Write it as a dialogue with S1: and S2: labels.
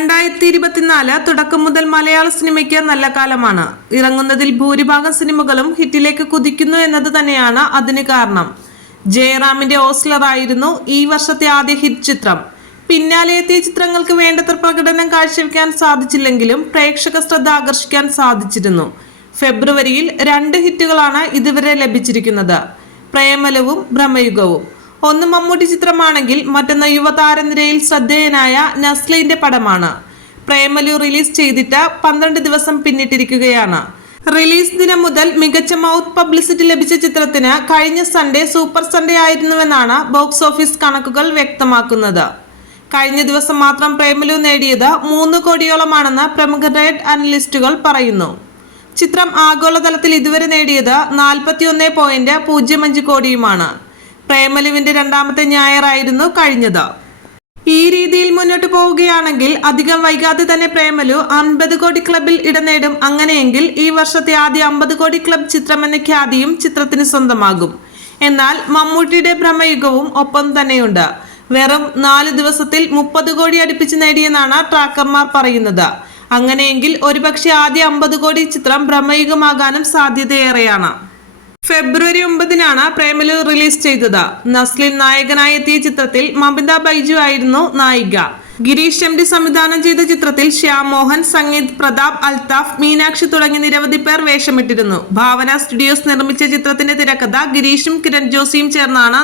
S1: രണ്ടായിരത്തി ഇരുപത്തിനാല് തുടക്കം മുതൽ മലയാള സിനിമയ്ക്ക് നല്ല കാലമാണ്. ഇറങ്ങുന്നതിൽ ഭൂരിഭാഗം സിനിമകളും ഹിറ്റിലേക്ക് കുതിക്കുന്നു എന്നത് തന്നെയാണ് അതിന് കാരണം. ജയറാമിന്റെ ഓസ്ലർ ആയിരുന്നു ഈ വർഷത്തെ ആദ്യ ഹിറ്റ് ചിത്രം. പിന്നാലെ എത്തിയ ചിത്രങ്ങൾക്ക് വേണ്ടത്ര പ്രകടനം കാഴ്ചവെക്കാൻ സാധിച്ചില്ലെങ്കിലും പ്രേക്ഷക ശ്രദ്ധ ആകർഷിക്കാൻ സാധിച്ചിരുന്നു. ഫെബ്രുവരിയിൽ രണ്ട് ഹിറ്റുകളാണ് ഇതുവരെ ലഭിച്ചിരിക്കുന്നത്. പ്രേമലവും ഭ്രമയുഗവും ഒന്ന് മമ്മൂട്ടി ചിത്രമാണെങ്കിൽ മറ്റൊന്ന് യുവതാരനിരയിൽ ശ്രദ്ധേയനായ നസ്ലിന്റെ പടമാണ്. പ്രേമലു റിലീസ് ചെയ്തിട്ട് പന്ത്രണ്ട് ദിവസം പിന്നിട്ടിരിക്കുകയാണ്. റിലീസ് ദിനം മുതൽ മികച്ച മൗത്ത് പബ്ലിസിറ്റി ലഭിച്ച ചിത്രത്തിന് കഴിഞ്ഞ സൺഡേ സൂപ്പർ സൺഡേ ആയിരുന്നുവെന്നാണ് ബോക്സ് ഓഫീസ് കണക്കുകൾ വ്യക്തമാക്കുന്നത്. കഴിഞ്ഞ ദിവസം മാത്രം പ്രേമലു നേടിയത് മൂന്ന് കോടിയോളമാണെന്ന് പ്രമുഖ റേഡ് അനലിസ്റ്റുകൾ പറയുന്നു. ചിത്രം ആഗോളതലത്തിൽ ഇതുവരെ നേടിയത് നാൽപ്പത്തിയൊന്ന് പോയിന്റ് പൂജ്യം അഞ്ച് കോടിയുമാണ്. പ്രേമലുവിന്റെ രണ്ടാമത്തെ ഞായറായിരുന്നു കഴിഞ്ഞത്. ഈ രീതിയിൽ മുന്നോട്ട് പോവുകയാണെങ്കിൽ അധികം വൈകാതെ തന്നെ പ്രേമലു അൻപത് കോടി ക്ലബിൽ ഇടനേടും അങ്ങനെയെങ്കിൽ ഈ വർഷത്തെ ആദ്യ അമ്പത് കോടി ക്ലബ് ചിത്രം എന്ന ഖ്യാതിയും ചിത്രത്തിന് സ്വന്തമാകും. എന്നാൽ മമ്മൂട്ടിയുടെ ഭ്രമയുഗവും ഒപ്പം തന്നെയുണ്ട്. വെറും നാല് ദിവസത്തിൽ മുപ്പത് കോടി അടുപ്പിച്ച് നേടിയെന്നാണ് ട്രാക്കർമാർ പറയുന്നത്. അങ്ങനെയെങ്കിൽ ഒരുപക്ഷെ ആദ്യ അമ്പത് കോടി ചിത്രം ഭ്രമയുഗമാകാനും സാധ്യതയേറെയാണ്. ഫെബ്രുവരി ഒമ്പതിനാണ് പ്രേമലു റിലീസ് ചെയ്തത്. നസ്ലിൻ നായകനായി എത്തിയ ചിത്രത്തിൽ മമിത ബൈജു ആയിരുന്നു നായിക. ഗിരീഷ് എം ഡി സംവിധാനം ചെയ്ത ചിത്രത്തിൽ ശ്യാം മോഹൻ സംഗീത് പ്രതാപ് അൽതാഫ് മീനാക്ഷി തുടങ്ങി നിരവധി പേർ വേഷമിട്ടിരുന്നു. ഭാവന സ്റ്റുഡിയോസ് നിർമ്മിച്ച ചിത്രത്തിന്റെ തിരക്കഥ ഗിരീഷും കിരൺ ജോസിയും ചേർന്നാണ്